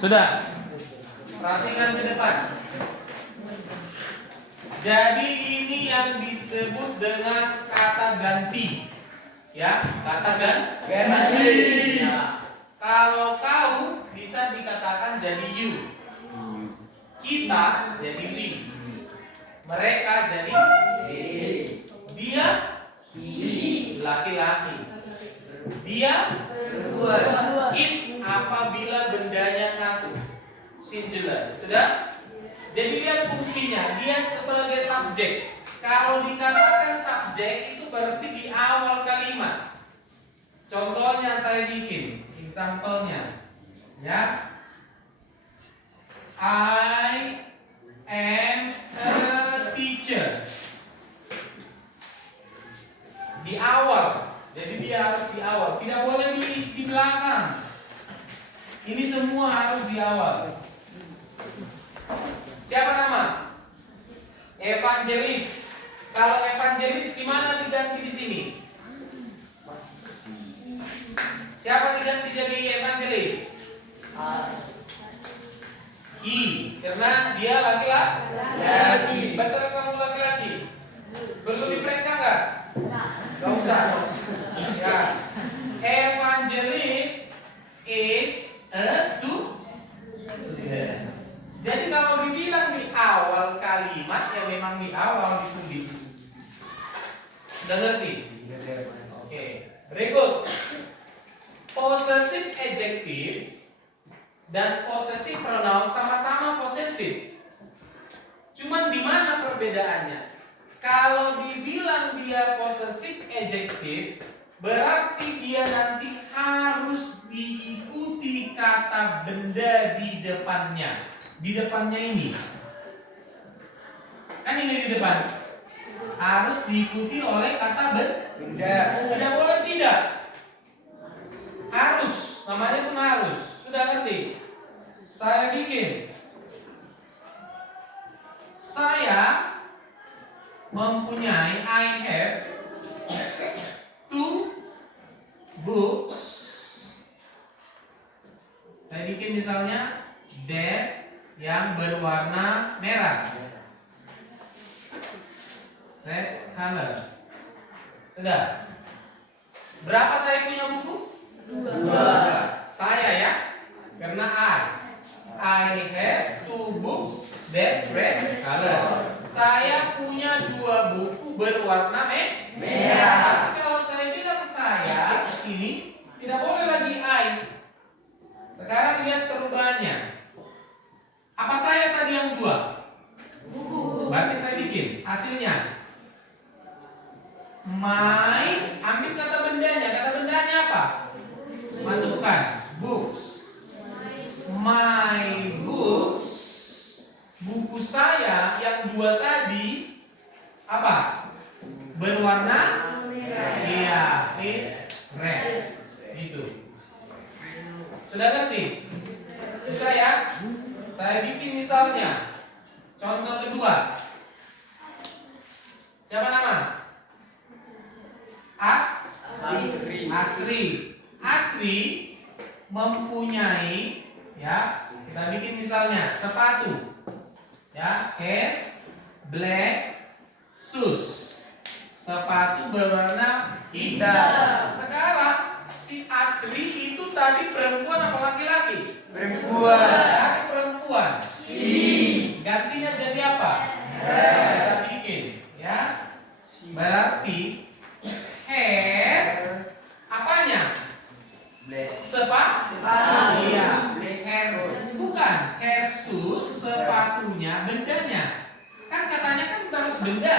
Sudah. Perhatikan ke depan. Jadi ini yang disebut dengan kata ganti. Ya, kata ganti. Ya. Kalau kau bisa dikatakan jadi you. Kita jadi we. Mereka jadi they. Dia laki-laki. Dia it apabila bendanya satu. Singular. Sudah? Jadi lihat fungsinya. Dia sebagai subjek. Kalau dikatakan subjek itu berarti di awal kalimat. Contohnya saya bikin. Example-nya. Ya. I am a teacher. Di awal. Jadi dia harus di awal. Tidak boleh di belakang. Ini semua harus di awal. Siapa nama? Evangelis. Kalau evangelis di mana diganti di sini? Siapa diganti jadi evangelis? He, karena dia laki-laki. Betul kamu laki-laki? Perlu diperiksa nggak? Nggak usah. Ya. Evangelis is a student. Jadi kalau dibilang di awal kalimat ya memang di awal ditulis. Sudah ngerti? Oke. Berikut. Possessive adjective dan possessive pronoun sama-sama possessive. Cuman di mana perbedaannya? Kalau dibilang dia possessive adjective, berarti dia nanti harus diikuti kata benda di depannya. Di depannya ini. Kan ini di depan. Harus diikuti oleh kata benda. Tidak boleh tidak. Harus. Namanya pun harus. Sudah ngerti? Saya bikin. Saya mempunyai, I have 2 books. Saya bikin misalnya that yang berwarna merah, red color. Sudah. Berapa saya punya buku? 2. Saya ya, karena I have 2 books that red color. Saya punya 2 buku berwarna merah. Tapi kalau saya bilang saya ini tidak boleh lagi I. Sekarang lihat perubahannya. Apa saya tadi yang 2? Buku. Berarti saya bikin hasilnya. My, ambil kata bendanya. Kata bendanya apa? Masukkan books. My books. Buku saya yang 2 tadi apa? Berwarna merah. Iya, is red. Gitu. Sudah ngerti? Bisa ya? Saya bikin misalnya. Contoh kedua. Siapa nama? Asri. Asri mempunyai, ya, kita bikin misalnya sepatu. Ya, has black shoes. Sepatu berwarna hitam. Sekarang si Asri itu tadi perempuan apa laki-laki? Perempuan. Jadi perempuan. Gantinya jadi apa? Kita bikin, ya. Berarti hair apanya? Sepatu. Iya, hair. Bukan hair shoes, sepatunya, bendanya. Kan katanya kan harus benda.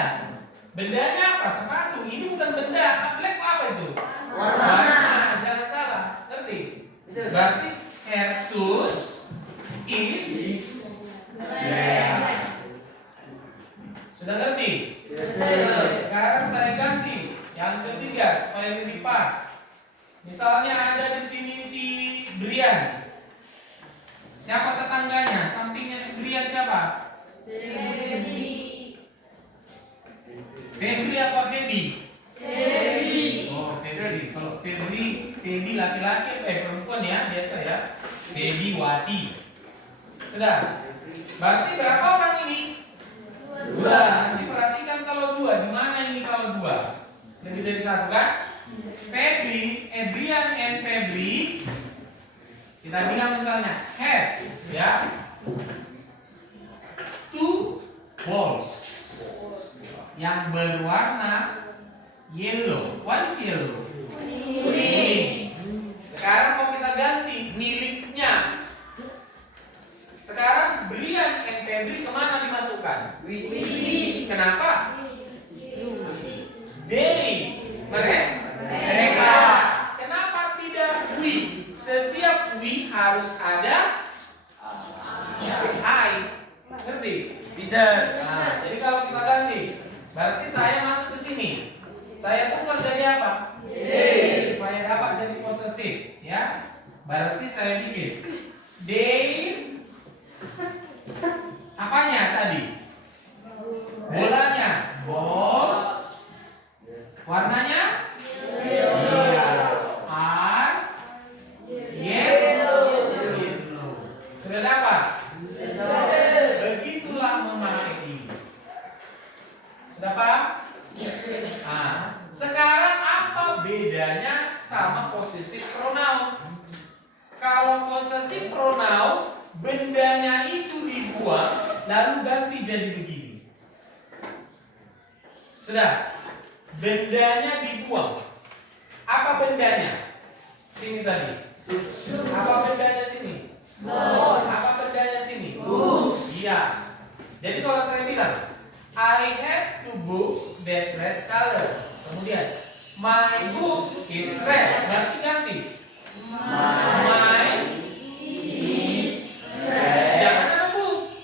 Bendanya apa? Sepatu. Ini bukan benda. Black apa itu? Warna. Jangan salah. Ngerti? Berarti hair shoes is black. Sudah ngerti? Sekarang saya ganti yang ketiga supaya lebih pas. Misalnya ada di sini si Brian. Siapa tetangganya? Sampingnya si Brian siapa? Febri apa Feby? Oh, Febri. Kalau Febri laki-laki perempuan ya, biasa ya. Feby Wati. Sudah. Berarti berapa orang ini? Dua. Nanti perhatikan kalau dua, di mana ini kalau dua? Lebih dari satu kan? Febri, Adrian and Febri. Kita bilang misalnya have, ya, 2 balls yang berwarna yellow. What is yellow? Kuning. Sekarang mau kita ganti miliknya. Sekarang Brian and Febri kemana dimasukkan? Kenapa? They. Mereka. Kenapa tidak we? Setiap we harus ada I. Ngerti? Bisa. Nah, jadi kalau kita ganti, berarti saya masuk ke sini. Saya tukar jadi apa? They. Supaya dapat jadi posesif, ya. Berarti saya bikin they. Apanya tadi? Bolanya balls. Warnanya yellow. Sudah dapat? Begitulah memakai ini. Sudah paham? Nah, sekarang apa bedanya sama possessive pronoun? Kalau possessive pronoun, bendanya itu dibuang lalu ganti jadi begini. Sudah? Bendanya dibuang. Apa bendanya? Sini tadi. Apa bendanya sini? Apa bendanya sini? Iya. Jadi kalau saya bilang I have 2 books that red color. Kemudian my book is red. Berarti ganti. My is red. Jangan ada book.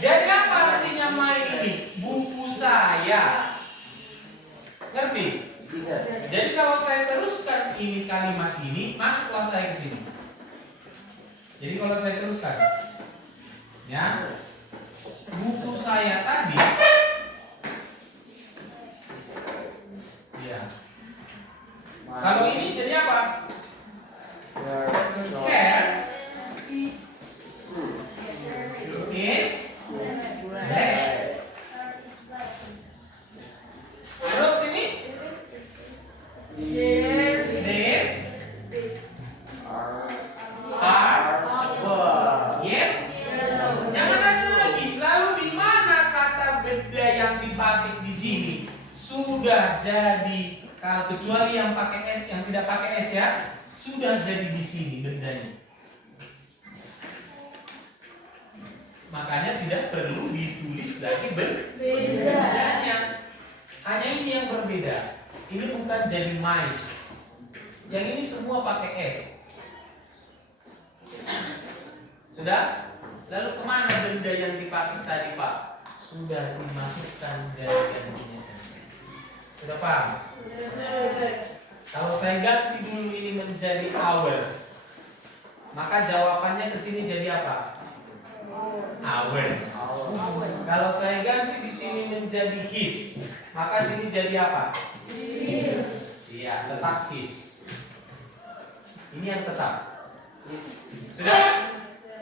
Jadi apa artinya my ini? Buku saya. Ngerti? Bisa. Jadi kalau saya teruskan ini kalimat ini, masuklah saya ke sini. Jadi kalau saya teruskan, ya, buku saya tadi, ya. Kalau ini jadi apa? Cats is red. Terus ini this are yellow. Jangan ada lagi. Lalu di mana kata benda yang dipakai di sini? Sudah jadi, kalau kecuali yang pakai S, yang tidak pakai S, ya, sudah jadi di sini bendanya. Makanya tidak perlu ditulis lagi bedanya. Hanya ini yang berbeda. Ini bukan jadi mice. Yang ini semua pakai S. Sudah? Lalu kemana benda yang dipakai tadi, Pak? Sudah dimasukkan dari gantinya. Sudah paham? Kalau saya ganti dulu ini menjadi our, maka jawabannya ke sini jadi apa? Ours. Kalau saya ganti di sini menjadi his, maka sini jadi apa? Iya, tetap his. Ini yang tetap. Sudah?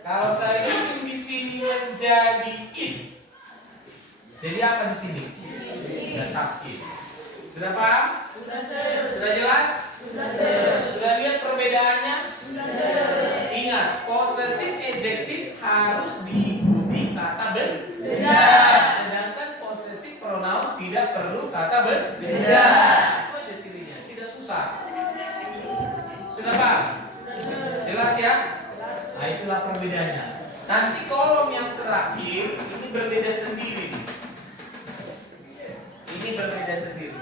Kalau saya ganti di sini menjadi it, jadi apa di sini? Tetap it. Sudah paham? Sudah jelas? Sudah lihat perbedaannya? Ingat, possessive adjective harus diikuti kata benda. Sedangkan possessive pronoun tidak perlu kata benda. Itu aja cirinya, tidak susah. Sudah paham? Jelas ya? Nah, itulah perbedaannya. Nanti kolom yang terakhir ini berbeda sendiri. Ini berbeda sendiri.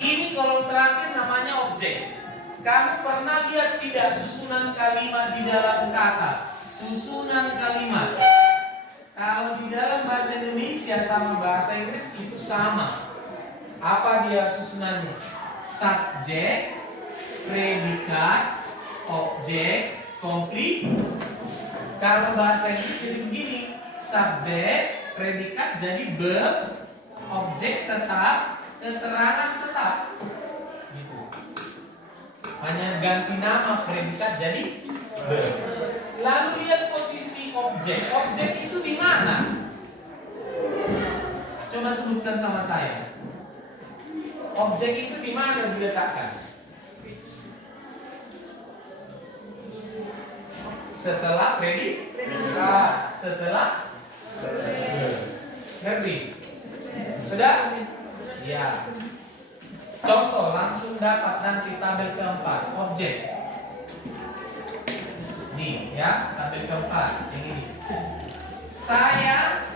Ini kolom terakhir namanya objek. Kamu pernah lihat tidak susunan kalimat di dalam kata? Susunan kalimat. Kalau di dalam bahasa Indonesia sama bahasa Inggris itu sama. Apa dia susunannya? Subjek, predikat, objek, komplit. Kalau bahasa Inggris jadi begini. Subjek, predikat jadi verb, objek tetap, keterangan tetap. Gitu. Hanya ganti nama predikat jadi verb. Lalu lihat posisi objek. Objek itu di mana? Coba sebutkan sama saya. Objek itu di mana diletakkan? Setelah predikat. Setelah ngerti? Sudah? Ya. Contoh langsung dapat nanti tabel keempat. Objek. Nih ya, tabel keempat. Ini. Saya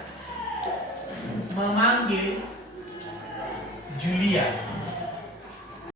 memanggil Julia.